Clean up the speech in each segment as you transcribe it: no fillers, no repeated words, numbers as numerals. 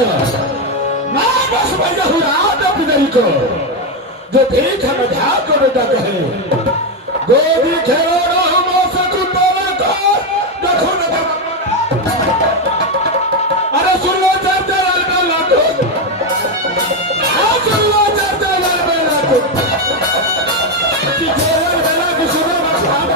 मैं बस भैया हूँ रात अपनी को जो ठीक है मजा को बेटा कहे गोदी खेलो रहो सकुतों को देखो ना अरे सुन लो चर्चा लाल बेला को सुन लो चर्चा लाल बेला को कि लाल बेला की सुनो मखान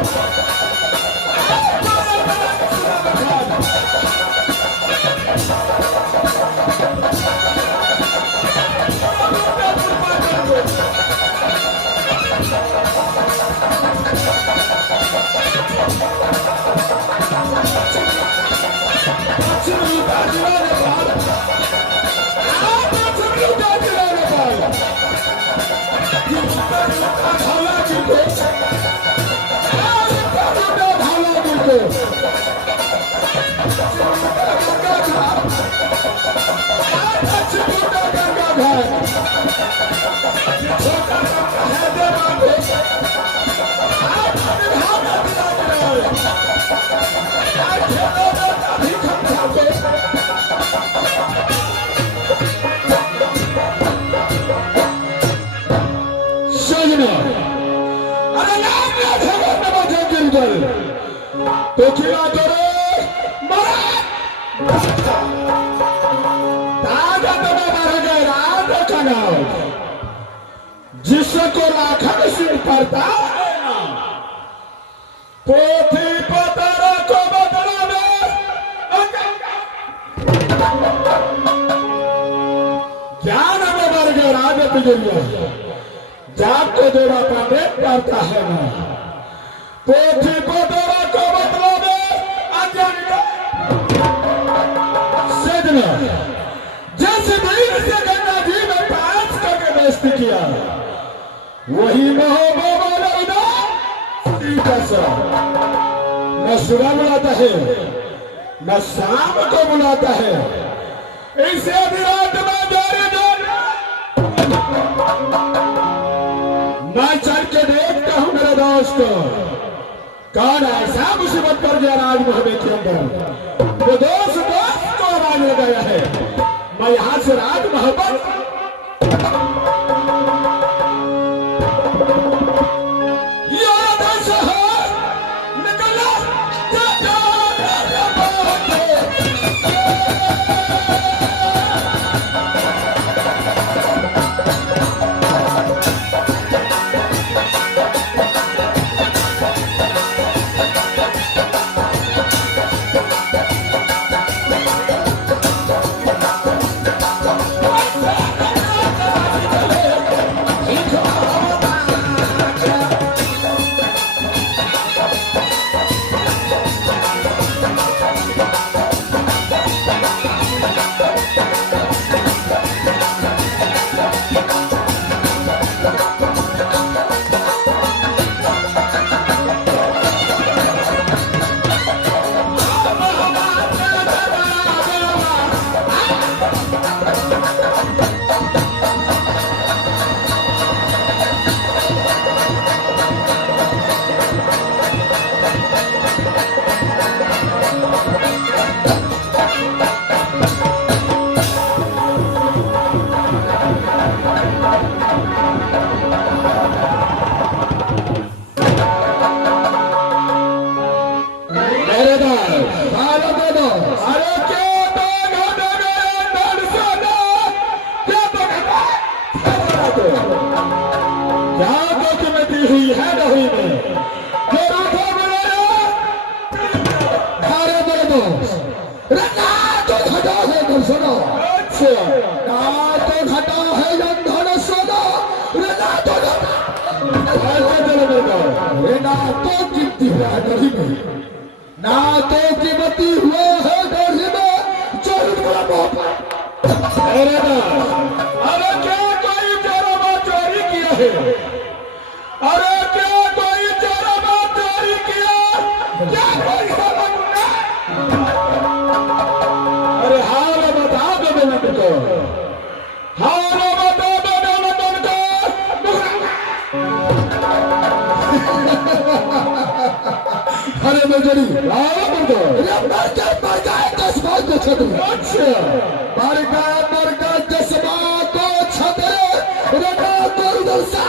तो क्या करे जिसको राखन सिर पड़ता है ना पोथी पतरा को बदला दे ज्ञान में वर्ग राजत जरिए जात को जोड़ा पाने पड़ता है ना पोथी पतरा को बदला दे अज्ञान सजना जैसे वीर से गंगा जी में पांच करके बेइज्जती किया वही महबूबा न सुबह बुलाता है न शाम को बुलाता है इसे विराट में जारी मैं चल के देखता हूं मेरे दोस्त कौन ऐसा मुसीबत कर गया राजमहल के अंदर वो दोस्त को आवाज लगाया है मैं यहां से राजमहल ना तो कीमती हुए है दौड़ी में अरे क्या कोई चरवा चोरी किया है अरे क्या कोई चरवा चोरी किया क्या कोई अरे हाल बता दो बेनत को हाल बता दो बेनत को अरे मैं जरी आओ मर जाए 10 बार छत्र मरगा मरगा जसमा को छत्र रगा को दरसा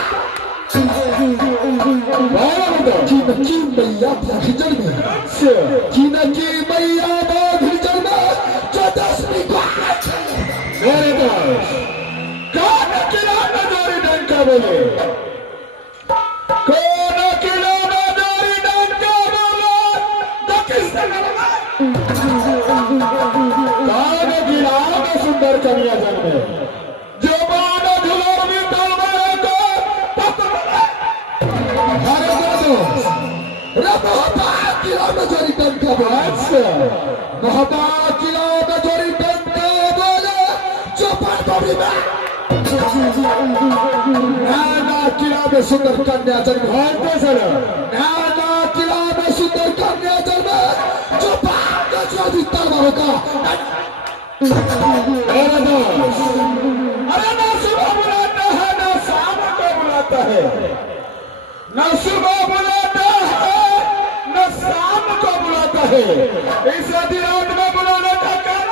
की मैया भागीजन में की मैया भागीजन में 14वीं को मेरे दोस्त कौन किला में जोरी डंका बोले कौन किला में जोरी डंका बोले तो किसने कौन किला में सुंदर कन्या जन्मे जो मान धुलर भी तलवार को पकड़े हरे दोस्त रबा किला में जोरी डंका बोले महबा किला में जोरी डंका बोले चौपन बबी में नाना किला में सुंदर कन्या जन्मे होते सर नाना किला में सुंदर कन्या जन्मे जो पाप का जो तलवारों का मेरे दोस्त अरे ना सुबह बुलाता है ना शाम को बुलाता है ना सुबह बुलाता है ना शाम को बुलाता है इस आधी रात में बुलाने का कारण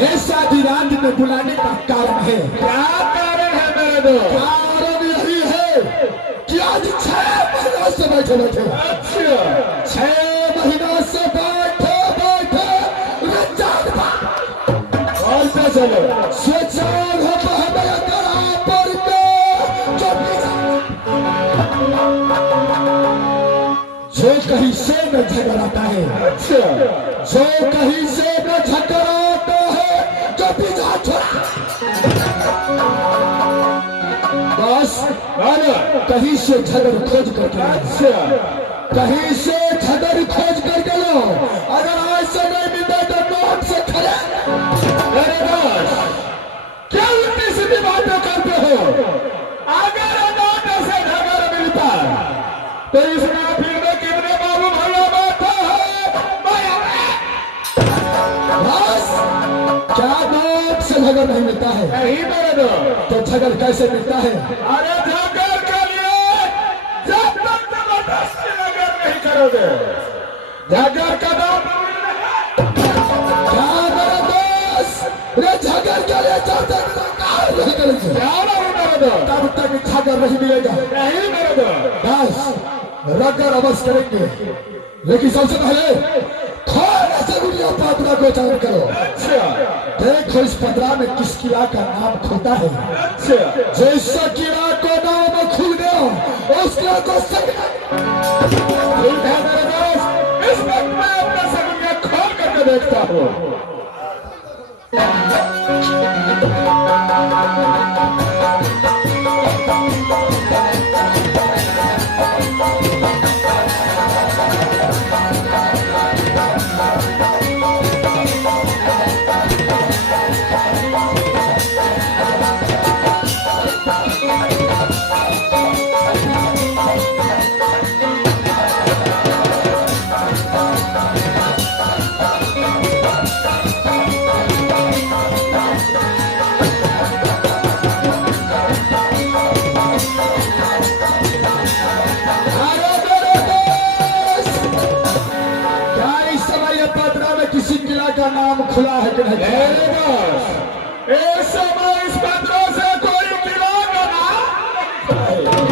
ये शादी रात में बुलाने का कारण है क्या कारण है मेरे दोस्त कारण यही है कि आज 6 महीनों से बैठे बैठे अच्छा 6 महीनों से बैठे बैठे रजान बोलते चलो सोचान हो हमें करा पर के जो कहीं से न झगड़ाता है अच्छा जो कहीं से न झगड़ाता है जो पीछा छोड़ा बस अरे कहीं से झगड़ खोज करके अच्छा कहीं से झगड़ खोज करके लो अगर आज से नहीं मिलता तो नोट से खड़े मेरे दोस्त क्या उल्टी सीधी बातें करते हो अगर नोट से झगड़ मिलता तो इसमें फिर में कितने बाबू भैया बैठे हैं बस क्या नोट से झगड़ नहीं मिलता है नहीं मेरे दोस्त तो झगड़ कैसे मिलता है अरे झगड़ के लिए जब तक जबरदस्ती झगड़ नहीं करोगे झगड़ का दाम क्या मेरा दोस्त रे झगड़ के लिए जब तक नहीं करेंगे क्या नहीं मेरे दोस्त तब तक झगड़ नहीं मिलेगा नहीं मेरे दोस्त बस रगड़ अवश्य करेंगे लेकिन सबसे पहले थोड़ा सा वीडियो पात्रा को चालू करो अच्छा देखो इस पत्रा में किस किला का नाम खुलता है अच्छा जैसा किला को नाम खुल गया उस किला को ठीक है मेरे दोस्त इस वक्त मैं अपना सगुनिया खोल करके देखता हूँ का नाम खुला है कि नहीं मेरे दोस्त इस समय इस पत्रों से कोई किला का नाम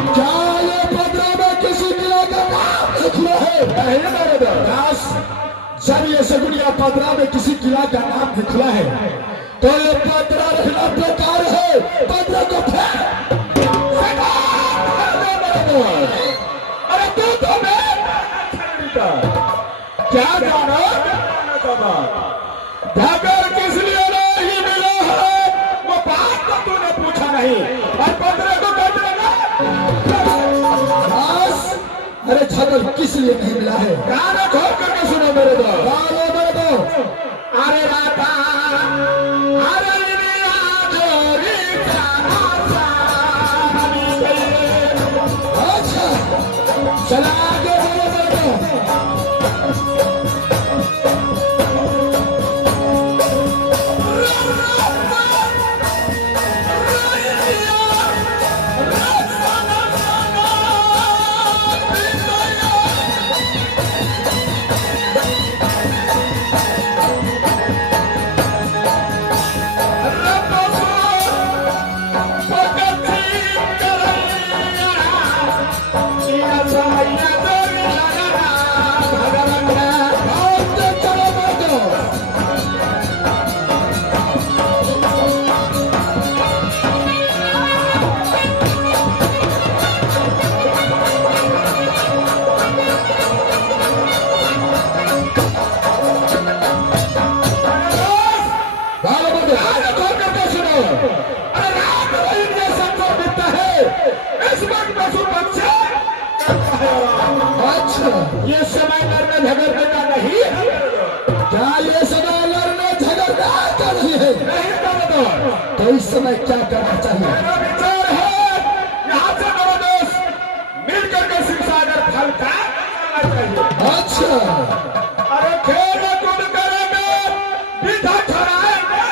क्या ये पत्रा में किसी किला का नाम खुला है नहीं मेरे दोस्त जब ये सगुनिया पत्रा में किसी किला का नाम भी खुला है तो ये पत्रा रखना बेकार है पत्रा को फेंक अरे तू तो क्या जानो झगड़ किस लिए नहीं मिला है वो बात तो तूने पूछा नहीं और पत्र को कर देगा अरे झगड़ किस लिए नहीं मिला है गाना खोल करके सुनो मेरे दोस्त मेरे दो अरे राता अरे जोरी अच्छा चला आगे बोलो मेरे दो तो इस समय क्या करना चाहिए? मेरा विचार है यहाँ से दोनों दोस्त मिलकर के शिव सागर फल का करना चाहिए। अच्छा, अरे खेल कूद करेंगे, विधा छड़ाएंगे,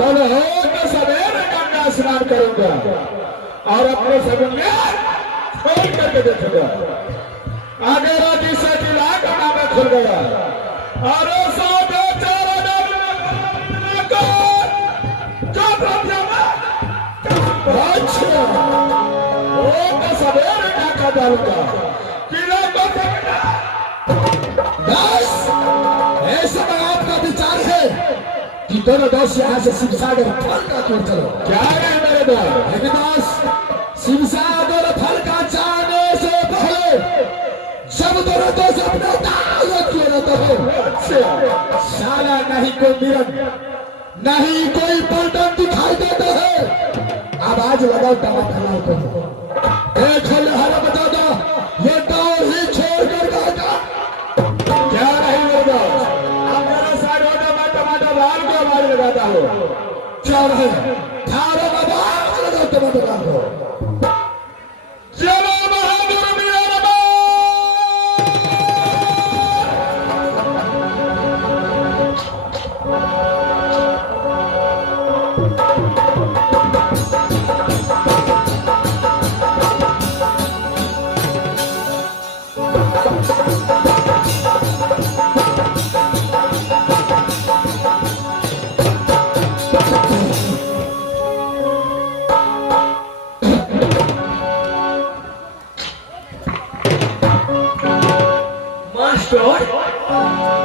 कल हो तो सवेरे गंगा स्नान करूंगा और अपने सगुन में खोल करके देखूंगा। आगे राजी से किला का नाम खुल गया और साधे अच्छा, तो सवेरे डाका डालूंगा किला को देखना। बस ऐसा में आपका विचार है कि दोनों दोस्त यहाँ से शिव सागर फल का क्यों चलो? क्या है मेरे दोस्त? लेकिन बस शिव सागर फल का जाने से पहले जब दोनों दोस्त अपना दाव क्यों रहते हो? साला नहीं कोई मिरन, नहीं कोई पलटन दिखाई देते हैं। आवाज लगाओ टमाटर को, देखो लहरा बता दो, ये दौड़ ही छोड़ कर जाएगा। क्या नहीं मेरे दोस्त? आप मेरे साथ हो तो मैं टमाटर डाल के आवाज लगाता हूँ। क्या रहे थारा आवाज लगाओ टमाटर को। चलो बहादुर मीरा रमा।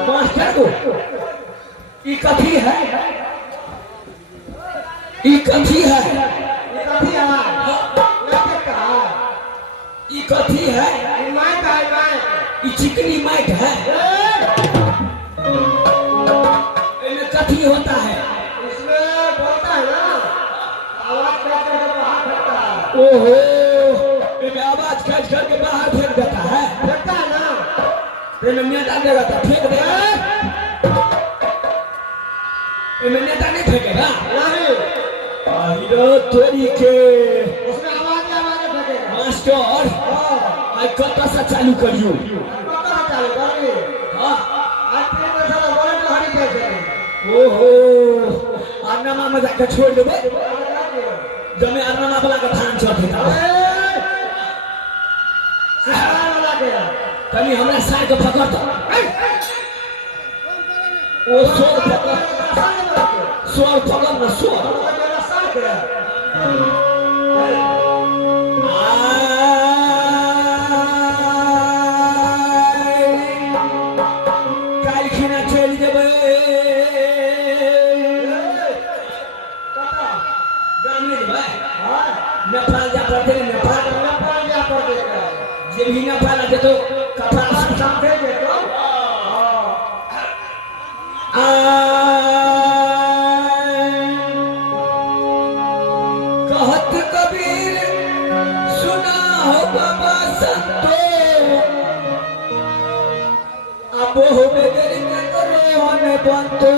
मास्टर को ई कथी है? ई कथी है? ई कथी है? ई चिकनी माइट है? इनमें कथी होता है? ओहो, इनमें आवाज खच करके बाहर फेंक देता है। इनमें नेता देगा तो फेंक देगा, इनमें नेता नहीं फेंकेगा। अरे तोरी के मास्टर आज कत्ता से चालू करियो। हाँ, ओहो, अन्नमा में जाकर छोड़ देबे, जब मैं अन्नमा वाला का धान चढ़ देता कभी हमरा सार के पकड़ दो। ओ सोर पकड़, सोर पकड़ ना सोर। काल खिना चल जेबे गाम में जेबे। नेपाल जा पड़ते, नेपाल जा पड़ते। जे भी नेपाल जे तो कपड़ा सब दे दे तो कहत कबीर सुना हो बाबा संतो, अब हो बेदरी में करो ने बनतो।